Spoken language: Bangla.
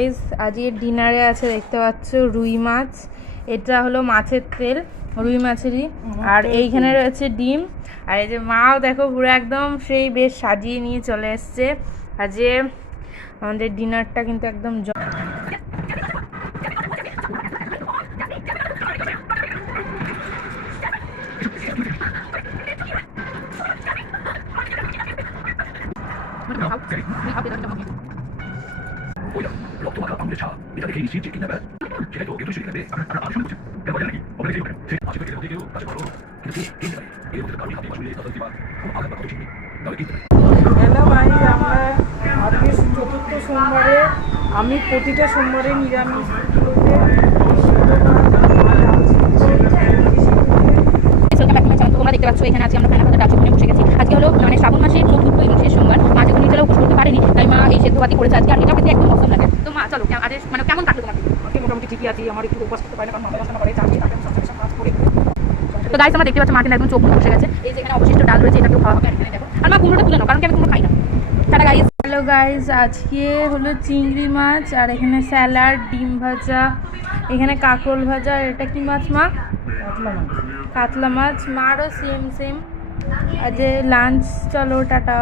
গাইস আজকে ডিনারে আছে দেখতে পাচ্ছ রুই মাছ। এটা হলো মাছের তেল, রুই মাছেরই। আর এইখানে রয়েছে ডিম। আর এই যে মাও দেখো পুরো একদম সেই বেশ সাজিয়ে নিয়ে চলে এসছে। আজকে আমাদের ডিনারটা কিন্তু একদম রক্তমাখা আঙুলের ছাপ, এটা দেখে নিশ্চিত যে কিডন্যাপার সেটাই তো কেউ সেটা নেবে। আমরা আলোচনা করছি কেন জানি ওখানে কেউ সে আশেপাশে কেউ কেউ কাছে করো কিন্তু কে জানে এই হতে কারণে হাতে মাসুলে তদন্তি বা কোনো আঘাত বা চিনি তবে কি হ্যালো ভাই, আমরা আজকে চতুর্থ সোমবারে আমি প্রতিটা সোমবারে নিরামিষ তোমরা দেখতে পাচ্ছ এখানে আজকে আমরা খানাখাতে ডাকচুকুনে বসে গেছি। আজকে হলো মানে শ্রাবণ মাসের চতুর্থ এবং শেষ সোমবার। মা যখন নিচে উপোস করতে পারেনি তাই মা এই সেদ্ধ ভাতি করেছে আজকে। আর এটা খেতে একদম মৌসুম লাগে। তো মা চলো আজ মানে কেমন কাটলো তোমার? আজকে মোটামুটি ঠিকই আছি। আমার একটু উপবাস করতে পারি না, কারণ মাথা যন্ত্রণা করে চাকরি তাকে সবসময় কাজ করে। তো গাইস আমরা দেখতে পাচ্ছি মা কিন্তু একদম চোখ মুখে বসে গেছে। এই যে এখানে অবশিষ্ট ডাল রয়েছে, এটাকেও খাওয়া হবে। এখানে দেখো আর মা কুমড়োটা তুলে নাও, কারণ কি আমি কুমড়ো খাই না। Tata guys. হ্যালো গাইস, আজকে হলো চিংড়ি মাছ, আর এখানে স্যালাড, ডিম ভাজা, এখানে কাঁকরোল ভাজা। আর এটা কি মাছ মা? কাতলা মাছ। মারও সেম। আজ লাঞ্চ। চলো টাটা।